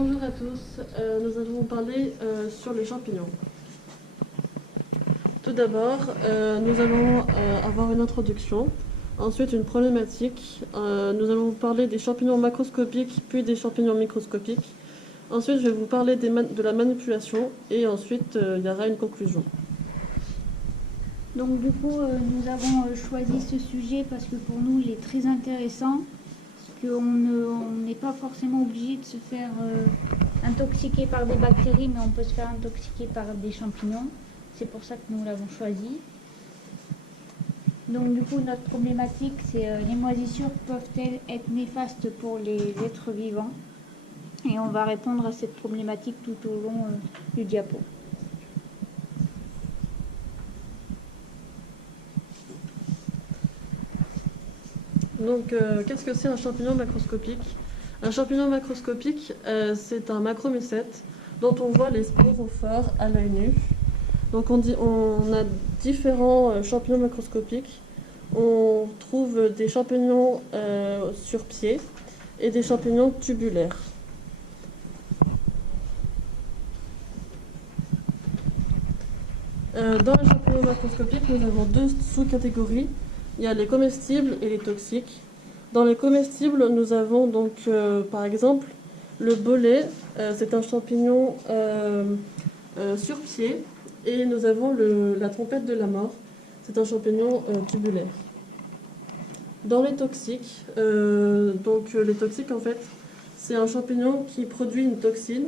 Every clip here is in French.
Bonjour à tous, nous allons parler sur les champignons. Tout d'abord, nous allons avoir une introduction, ensuite une problématique, nous allons vous parler des champignons macroscopiques puis des champignons microscopiques. Ensuite, je vais vous parler de la manipulation et ensuite il y aura une conclusion. Donc du coup, nous avons choisi ce sujet parce que pour nous, il est très intéressant, parce qu'on n'est pas forcément obligé de se faire intoxiquer par des bactéries, mais on peut se faire intoxiquer par des champignons. C'est pour ça que nous l'avons choisi. Donc du coup, notre problématique, c'est les moisissures peuvent-elles être néfastes pour les êtres vivants? Et on va répondre à cette problématique tout au long du diapo. Donc, qu'est-ce que c'est un champignon macroscopique? Un champignon macroscopique, c'est un macromycète dont on voit les sporophores à l'œil nu. Donc, on a différents champignons macroscopiques. On trouve des champignons sur pied et des champignons tubulaires. Dans les champignons macroscopiques, nous avons deux sous-catégories. Il y a les comestibles et les toxiques. Dans les comestibles, nous avons donc par exemple le bolet, c'est un champignon sur pied, et nous avons la trompette de la mort, c'est un champignon tubulaire. Dans les toxiques, les toxiques en fait, c'est un champignon qui produit une toxine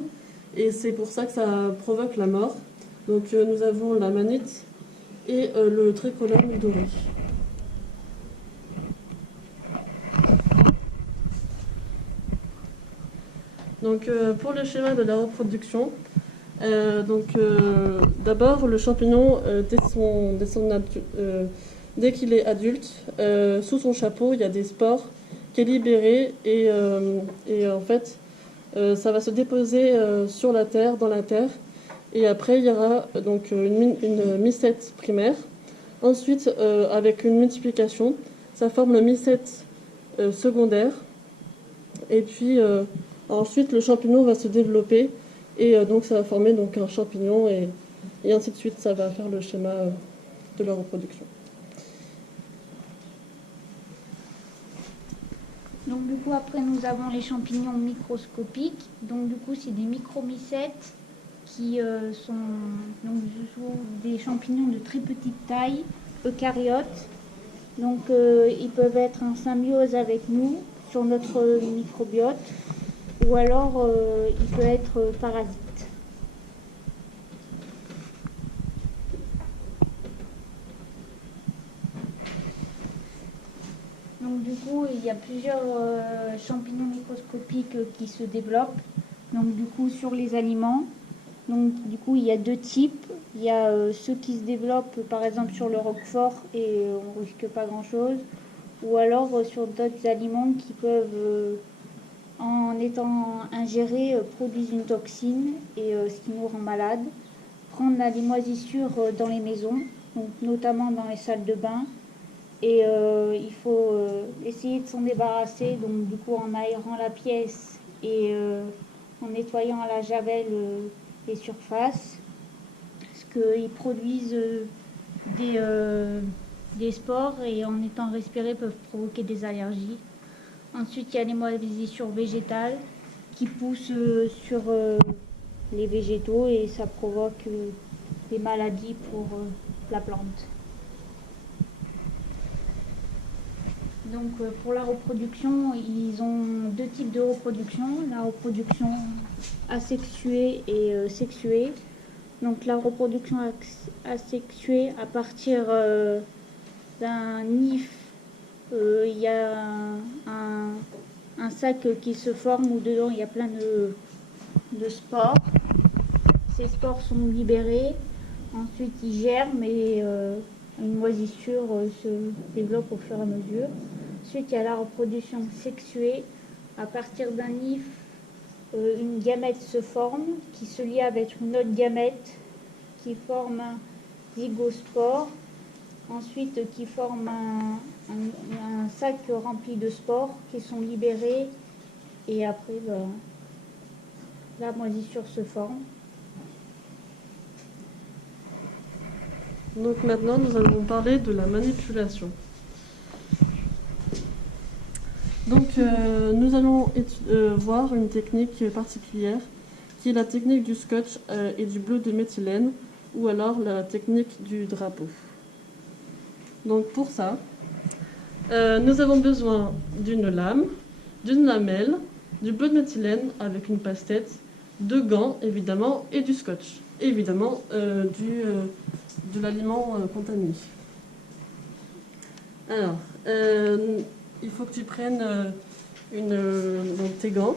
et c'est pour ça que ça provoque la mort. Donc nous avons la manite et le trichoderme doré. Donc pour le schéma de la reproduction, d'abord le champignon dès qu'il est adulte, sous son chapeau il y a des spores qui est libéré et en fait ça va se déposer sur la terre, dans la terre, et après il y aura donc une mycète primaire. Ensuite avec une multiplication ça forme le mycète secondaire, et puis ensuite le champignon va se développer et donc ça va former donc un champignon et ainsi de suite, ça va faire le schéma de la reproduction. Donc du coup, après, nous avons les champignons microscopiques. Donc du coup, c'est des micromycètes qui sont donc, des champignons de très petite taille, eucaryotes. Donc ils peuvent être en symbiose avec nous sur notre microbiote, ou alors ils peuvent être parasites. Donc du coup, il y a plusieurs champignons microscopiques qui se développent. Donc du coup, sur les aliments. Donc du coup, il y a deux types. Il y a ceux qui se développent par exemple sur le roquefort et on ne risque pas grand-chose. Ou alors sur d'autres aliments qui peuvent, en étant ingérés, produisent une toxine et ce qui nous rend malade. Prendre les moisissures dans les maisons, donc notamment dans les salles de bain. Et il faut essayer de s'en débarrasser, donc du coup en aérant la pièce et en nettoyant à la javel les surfaces, parce qu'ils produisent des spores et en étant respirés peuvent provoquer des allergies. Ensuite, il y a les moisissures végétales qui poussent sur les végétaux et ça provoque des maladies pour la plante. Donc pour la reproduction, ils ont deux types de reproduction, la reproduction asexuée et sexuée. Donc la reproduction asexuée, à partir d'un nif, il y a un sac qui se forme où dedans il y a plein de spores. Ces spores sont libérés, ensuite ils germent et une moisissure se développe au fur et à mesure. Ensuite, il y a la reproduction sexuée. À partir d'un nif, une gamète se forme qui se lie avec une autre gamète qui forme un zygospore. Ensuite, qui forme un sac rempli de spores qui sont libérés. Et après, la moisissure se forme. Donc maintenant, nous allons parler de la manipulation. Donc nous allons voir une technique particulière qui est la technique du scotch et du bleu de méthylène, ou alors la technique du drapeau. Donc pour ça, nous avons besoin d'une lame, d'une lamelle, du bleu de méthylène avec une pastette, de gants évidemment et du scotch. Et évidemment de l'aliment contaminé. Alors, il faut que tu prennes donc tes gants.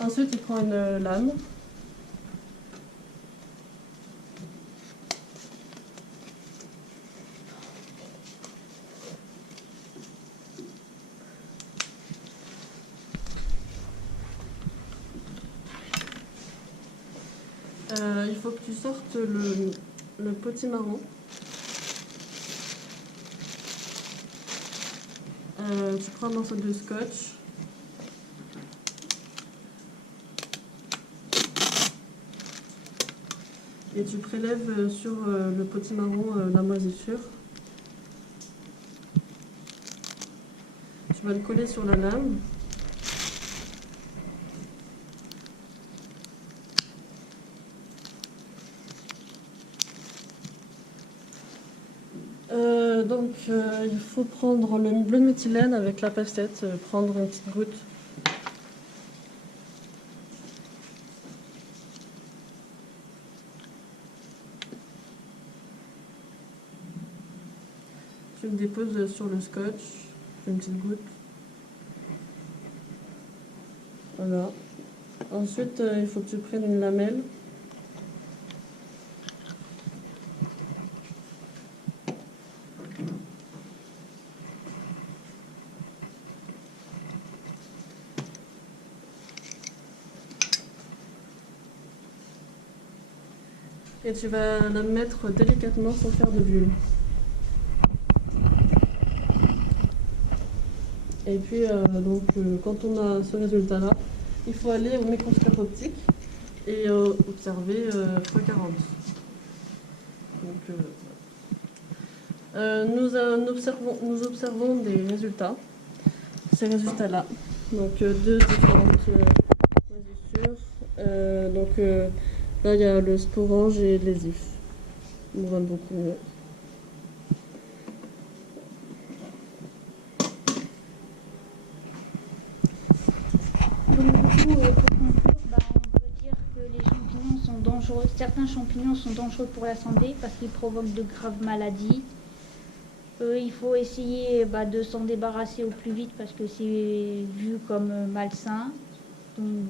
Ensuite, tu prends une lame. Il faut que tu sortes le potimarron. Tu prends un morceau de scotch. Et tu prélèves sur le potimarron la moisissure. Tu vas le coller sur la lame. Il faut prendre le bleu de méthylène avec la pastette, prendre une petite goutte. Tu le déposes sur le scotch, une petite goutte. Voilà. Ensuite, il faut que tu prennes une lamelle. Et tu vas la mettre délicatement sans faire de bulles. Et puis, quand on a ce résultat-là, il faut aller au microscope optique et observer x40. Nous observons des résultats. Ces résultats-là. Donc, deux différentes moisissures. Là, il y a le sporange et les ifs. On voit beaucoup mieux. Donc, du coup, pour conclure, on peut dire que les champignons sont dangereux. Certains champignons sont dangereux pour la santé parce qu'ils provoquent de graves maladies. Il faut essayer de s'en débarrasser au plus vite parce que c'est vu comme malsain. Donc